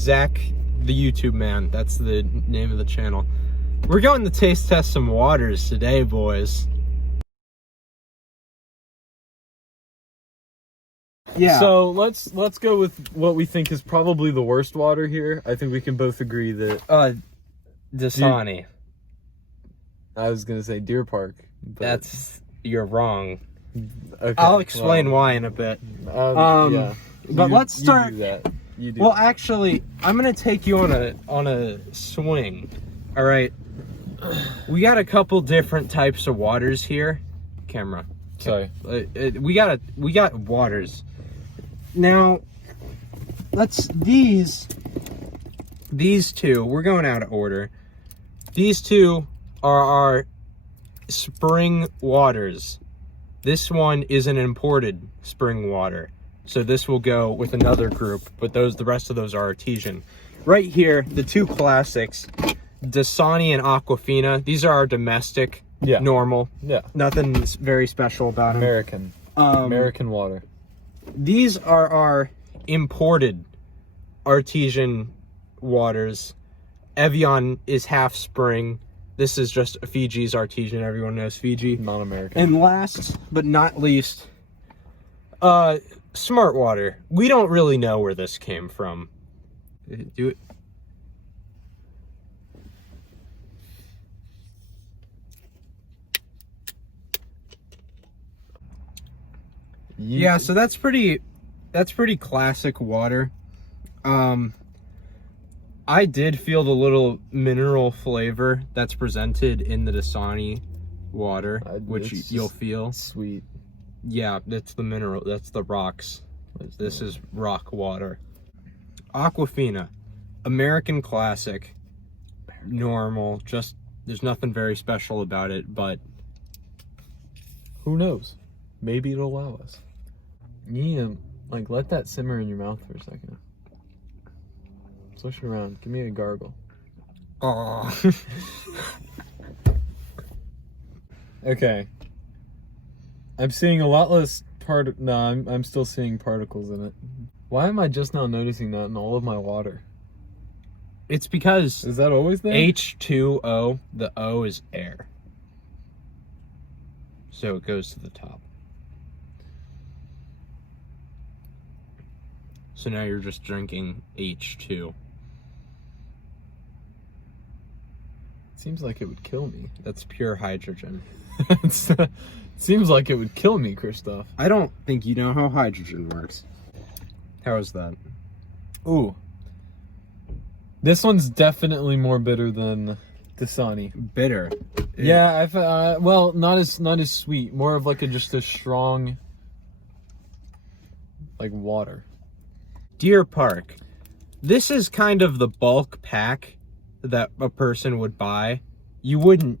Zach, the YouTube man. That's the name of the channel. We're going to taste test some waters today, boys. Yeah. So let's go with what we think is probably the worst water here. I think we can both agree that Dasani. I was gonna say Deer Park. You're wrong. Okay, I'll explain why in a bit. Yeah. But let's start. You do that. You do. Well, actually, I'm gonna take you on a swing. All right. We got a couple different types of waters here. Camera. Sorry. We got waters. Now, these two, we're going out of order. These two are our spring waters. This one is an imported spring water. So this will go with another group, but the rest of those are artesian. Right here, the two classics, Dasani and Aquafina. These are our domestic, normal. Yeah. Nothing very special about them. American water. These are our imported artesian waters. Evian is half spring. This is just Fiji's artesian. Everyone knows Fiji. Not American. And last but not least, Smart Water. We don't really know where this came from. Do it. Yeah, so that's pretty classic water. I did feel the little mineral flavor that's presented in the Dasani water, which you'll feel. Sweet. Yeah, that's the mineral, that's the rocks. This is rock water. Aquafina, American classic, normal, just there's nothing very special about it, but who knows? Maybe it'll allow us. Yeah, like let that simmer in your mouth for a second. Swish it around. Give me a gargle. oh. Okay. I'm seeing a lot less I'm still seeing particles in it. Why am I just now noticing that in all of my water? It's because is that always there? H2O, the O is air. So it goes to the top. So now you're just drinking H2. Seems like it would kill me. That's pure hydrogen. Seems like it would kill me, Christoph. I don't think you know how hydrogen works. How is that? Ooh. This one's definitely more bitter than Dasani. Bitter? Yeah, well, not as sweet. More of like just a strong, like water. Deer Park. This is kind of the bulk pack that a person would buy. You wouldn't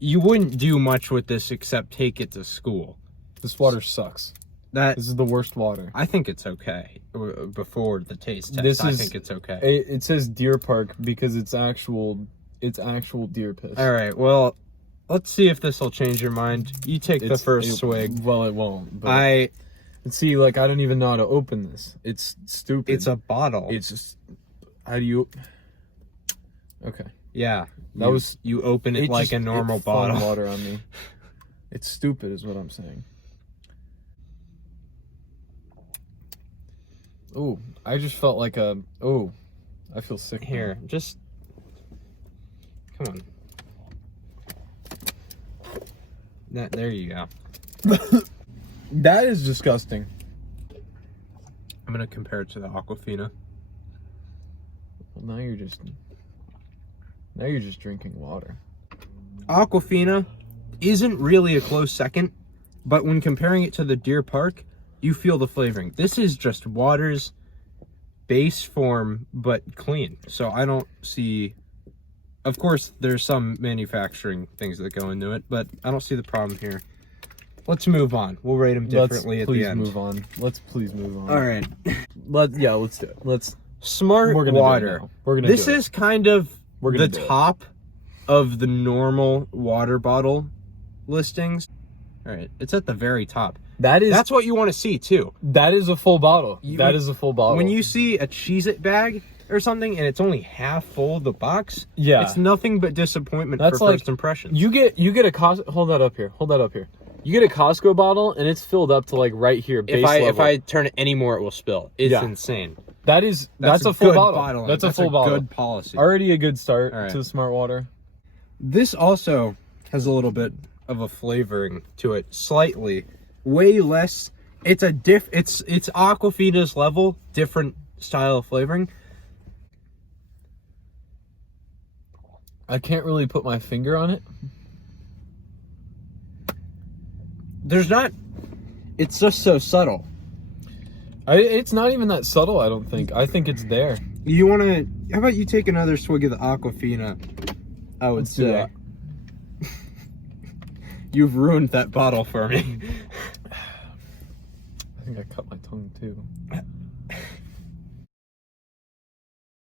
do much with this except take it to school. This water sucks. This is the worst water. I think it's okay. Before the taste test, I think it's okay. It says Deer Park because it's actual deer piss. All right, well, let's see if this will change your mind. You take the first swig. Well, it won't. But see, like, I don't even know how to open this. It's stupid. It's a bottle. It's just, how do you? Okay. Yeah. You open it like a normal bottle. Water on me. It's stupid is what I'm saying. Oh, I just felt like I feel sick. Here, just, come on. There you go. That is disgusting. I'm going to compare it to the Aquafina. Well, now you're just drinking water. Aquafina isn't really a close second, but when comparing it to the Deer Park, you feel the flavoring. This is just water's base form, but clean. So I don't see, of course, there's some manufacturing things that go into it, but I don't see the problem here. Let's move on. We'll rate them differently at the end. Let's please move on. All right. Let's do it. Smart Water. This is kind of the top of the normal water bottle listings. All right, it's at the very top. That's That's what you want to see too. that is a full bottle. You- That is a full bottle. When you see a Cheez-It bag or something and it's only half full of the box, Yeah. it's nothing but disappointment That's for like- first impressions. you get a Costco, hold that up here. You get a Costco bottle and it's filled up to like right here, base if level. I turn it any more, it will spill. It's Yeah. insane. That's a full good bottle. bottling. That's a full a bottle. Good policy. Already a good start All right. to the Smart Water. This also has a little bit of a flavoring to it, slightly, way less. It's Aquafina's level, different style of flavoring. I can't really put my finger on it. There's not. It's just so subtle. It's not even that subtle, I don't think. I think it's there. You want to? How about you take another swig of the Aquafina? I would Let's do say. that. You've ruined that bottle for me. I think I cut my tongue too.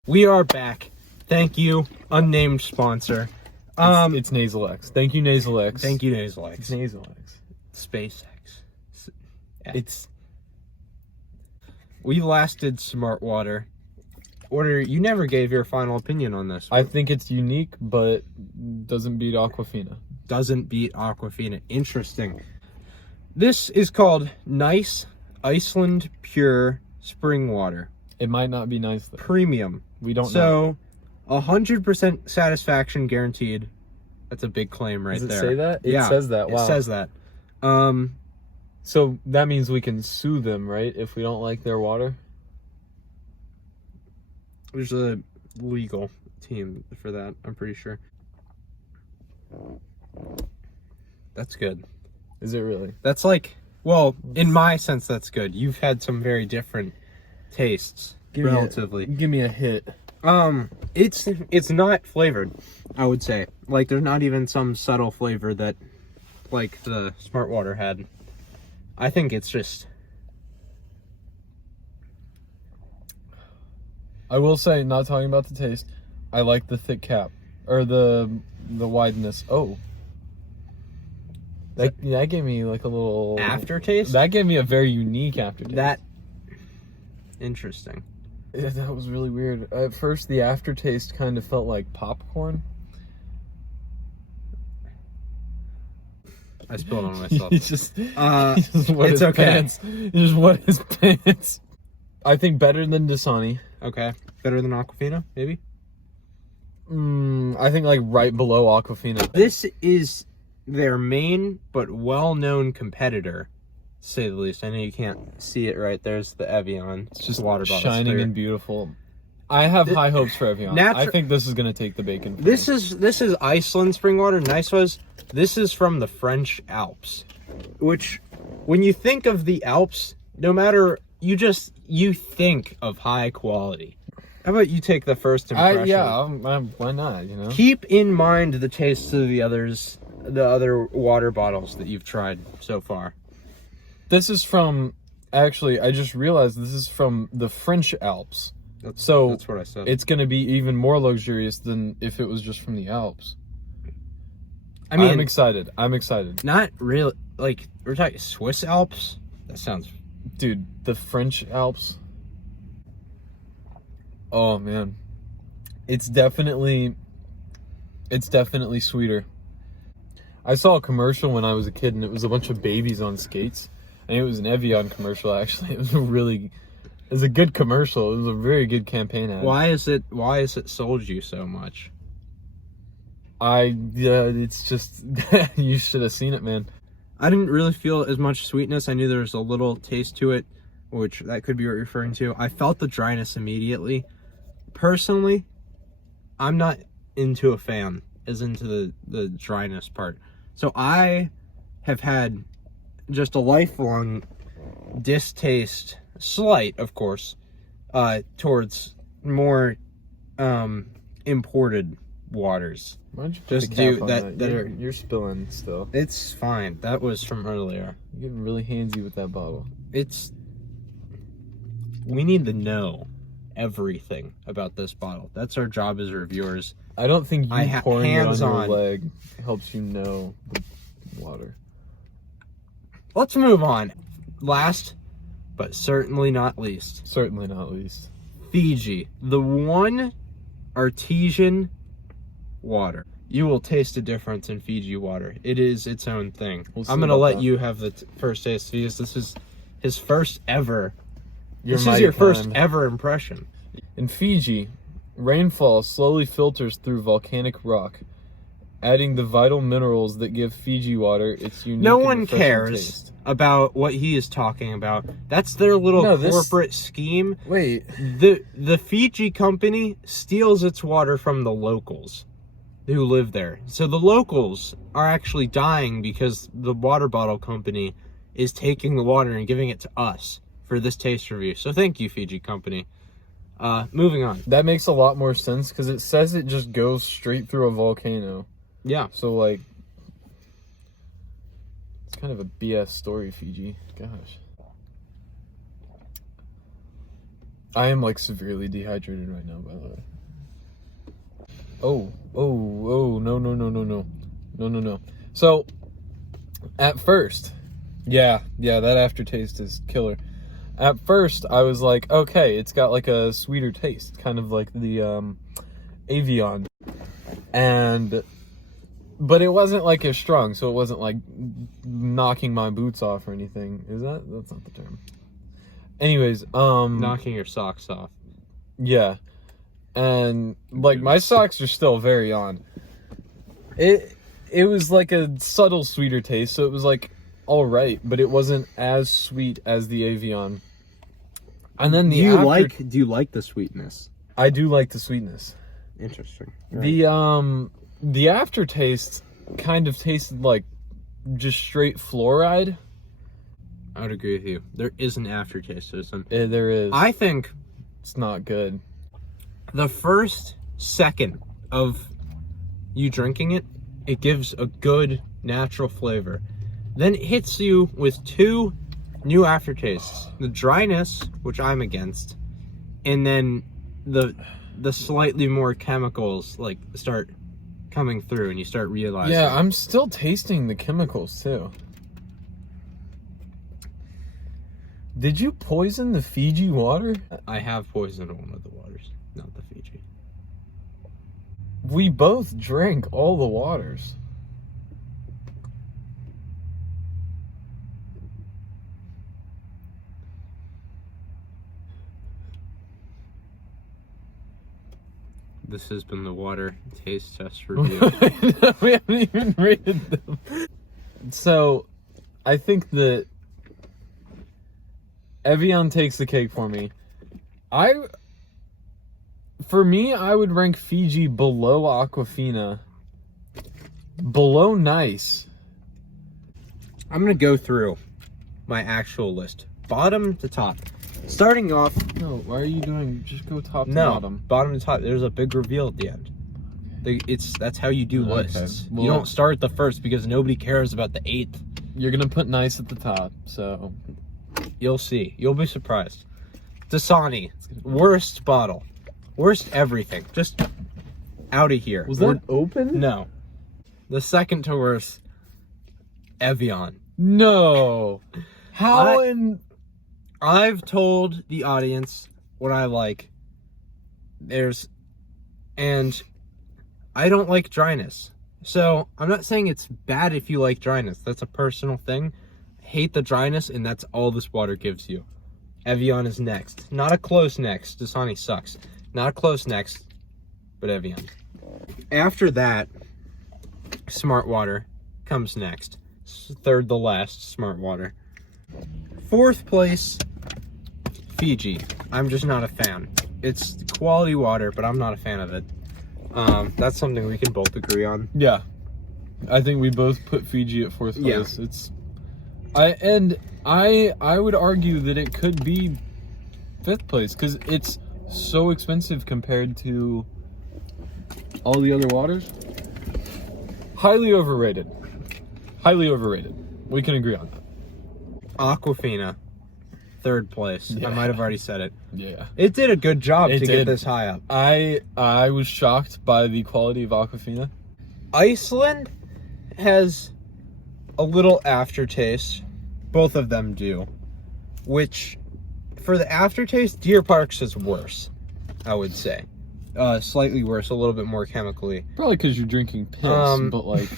We are back. Thank you, unnamed sponsor. It's Nasal X. Thank you, Nasal X. Thank you, Nasal It's X. Nasal X. SpaceX. It's We lasted Smart Water. Order, you never gave your final opinion on this. I think it's unique, but doesn't beat Aquafina. Doesn't beat Aquafina. Interesting. This is called Nice Iceland Pure Spring Water. It might not be nice though. Premium. We don't know. So, 100% satisfaction guaranteed. That's a big claim right Does it there. say that? It Yeah, says that. Wow. It says that. So that means we can sue them, right? If we don't like their water. There's a legal team for that, I'm pretty sure. That's good. Is it really? That's like, well, in my sense, that's good. You've had some very different tastes, relatively. Give me a hit. It's not flavored, I would say. Like, there's not even some subtle flavor that, like, the Smart Water had. I think it's just... I will say, not talking about the taste, I like the thick cap. Or the wideness. Oh. That gave me like a little... Aftertaste? That gave me a very unique aftertaste. That... Interesting. Yeah, that was really weird. At first, the aftertaste kind of felt like popcorn. I spilled on myself. He just wet it's his okay. pants. He just wet his pants. I think better than Dasani. Okay. Better than Aquafina, maybe? I think like right below Aquafina. This is their main but well-known competitor, to say the least. I know you can't see it right. There's the Evian. It's just water bottle. shining and beautiful. I have high hopes for Evian. I think this is going to take the bacon. For This me. is Iceland spring water. Nice was. This is from the French Alps, which, when you think of the Alps, no matter you think of high quality. How about you take the first impression? Why not? You know. Keep in mind the tastes of the other water bottles that you've tried so far. This is from. Actually, I just realized this is from the French Alps. That's So what I said. it's going to be even more luxurious than if it was just from the Alps. I mean, I'm excited. I'm excited. not really. Like, we're talking Swiss Alps. That sounds. Dude, the French Alps. Oh man. It's definitely sweeter. I saw a commercial when I was a kid and it was a bunch of babies on skates. And it was an Evian commercial actually. It was a good commercial. It was a very good campaign ad. Why is it sold you so much? It's just you should have seen it, man. I didn't really feel as much sweetness. I knew there was a little taste to it, which that could be what you're referring to. I felt the dryness immediately. Personally, I'm not into a fan as into the dryness part. So I have had just a lifelong distaste, slight of course, towards more imported waters. Why don't you put Just the cap do on that- that are- you're spilling still. It's fine. That was from earlier. You're getting really handsy with that bottle. We need to know everything about this bottle. That's our job as reviewers. I don't think you pouring it on your hands-on. leg helps you know the water. Let's move on. Last, but certainly not least, Certainly not least. Fiji, the one artesian water. You will taste a difference in Fiji water. It is its own thing. We'll see I'm gonna about let that. you have the first taste because this is his first ever. You're This my is your first kind. ever impression. In Fiji, rainfall slowly filters through volcanic rock, adding the vital minerals that give Fiji water its unique No and one refreshing cares taste. about what he is talking about. That's their little No, this- corporate scheme. Wait, The Fiji company steals its water from the locals who live there. So the locals are actually dying because the water bottle company is taking the water and giving it to us for this taste review. So thank you, Fiji company. Moving on. that makes a lot more sense because it says it just goes straight through a volcano. Yeah. So, like, it's kind of a BS story, Fiji. Gosh. I am, like, severely dehydrated right now, by the way. Oh, no. So, at first, yeah, that aftertaste is killer. At first, I was like, okay, it's got, like, a sweeter taste, kind of like the, Avion. But it wasn't like as strong, so it wasn't like knocking my boots off or anything. That's not the term. Anyways, Knocking your socks off. yeah. And like my socks are still very on. It was like a subtle sweeter taste, so it was like all right, but it wasn't as sweet as the Avion. And then do you like the sweetness? I do like the sweetness. Interesting. The aftertaste kind of tasted like just straight fluoride. I would agree with you. There is an aftertaste to this one. There is. I think It's not good. the first second of you drinking it, it gives a good natural flavor. Then it hits you with two new aftertastes. The dryness, which I'm against, and then the slightly more chemicals like start coming through and you start realizing. Yeah, I'm still tasting the chemicals too. Did you poison the Fiji water? I have poisoned one of the waters, not the Fiji. We both drank all the waters. This has been the water taste test review. We haven't even rated them. So, I think that Evian takes the cake for me. For me, I would rank Fiji below Aquafina, below Nice. I'm gonna go through my actual list, bottom to top. Starting off, No, why are you doing? Just go top to no, bottom. bottom to top. There's a big reveal at the end. That's how you do Okay. lists. Well, You don't start at the first because nobody cares about the 8th. You're gonna put Nice at the top, so You'll see. You'll be surprised. Dasani, worst bottle, worst everything. Just out of here. open? No. The second to worst, Evian. No. How in? I've told the audience what I like. And I don't like dryness. So I'm not saying it's bad if you like dryness. That's a personal thing. I hate the dryness, and that's all this water gives you. Evian is next. Not a close next. Dasani sucks. Not a close next, but Evian. After that, Smart Water comes next. Third to last, Smart Water. Fourth place, Fiji. I'm just not a fan. It's quality water, but I'm not a fan of it. That's something we can both agree on. Yeah, I think we both put Fiji at fourth Yeah. place. I would argue that it could be fifth place because it's so expensive compared to all the other waters. Highly overrated. Highly overrated. We can agree on that. Aquafina, third place. Yeah. I might have already said it. Yeah. It did a good job It to did. get this high up. I was shocked by the quality of Aquafina. Iceland has a little aftertaste. Both of them do. Which, for the aftertaste, Deer Park's is worse, I would say. Slightly worse, a little bit more chemically. Probably because you're drinking piss, but like...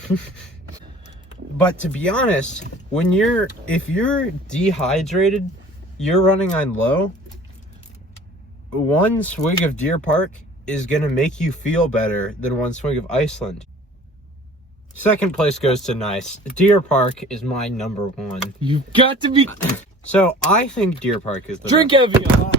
But to be honest, if you're dehydrated, you're running on low, one swig of Deer Park is going to make you feel better than one swig of Iceland. Second place goes to Nice. Deer Park is my number one. You've got to be... So I think Deer Park is the Drink best. Evian.